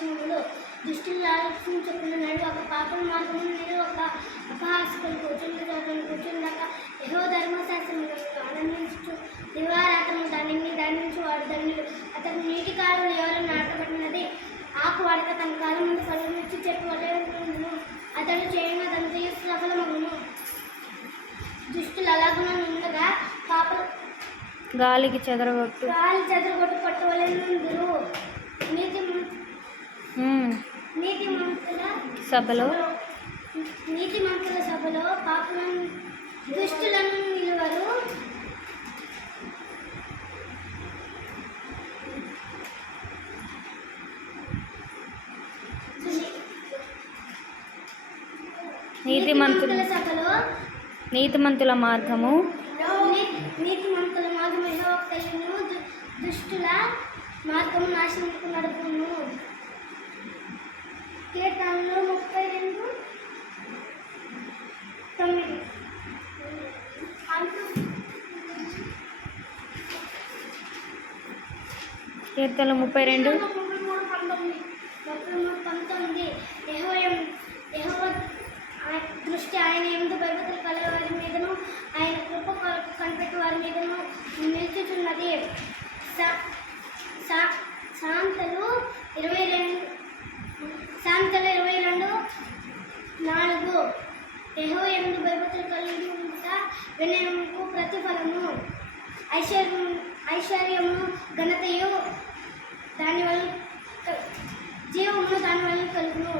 ఉపదేశములు దుష్టుల ఆలోచన చొప్పున నడువక పాపల మార్గము నిలవక అపహాసకులు కూర్చుండక యెహోవా ధర్మశాస్త్రములను ఆనందించు దివారాత్రము దానిని ధ్యానించు వాడు ధన్యుడు. అతడు నీటి కాలువల ఎవరు నాటబడినది ఆకు వాడక తన కాలం ముందు ఫలమిచ్చి చెట్టు వలెను. అతడు చేయగా దంతయు సఫలమగును. దుష్టులు అలాగున ఉండగా పాపలు గాలి చెదరగొట్టు పట్టువలెనుందురు. నీతిమంతుల సభలో పాపులను దుష్టులను నిలువరు. నీతిమంతుల మార్గము యెహోవాకు తెలియను. దుష్టుల మార్గము నాశనముకు నడుపును. కీర్తనలు 32:9. కీర్తనలు 33:19. యెహోవా దృష్టి ఆయన యందు భయభక్తులు కలవారి మీదను ఆయన కృప కనిపెట్టు వారి మీదను నిలుచుచున్నది. సామెతలు 22:4. యెహోవా యందు భయభక్తులు కలిగి ఉంట వినయముకు ప్రతిఫలము. ఐశ్వర్యము ఘనతయు దాని వల్ల జీవమును దాని వల్ల కలుగును.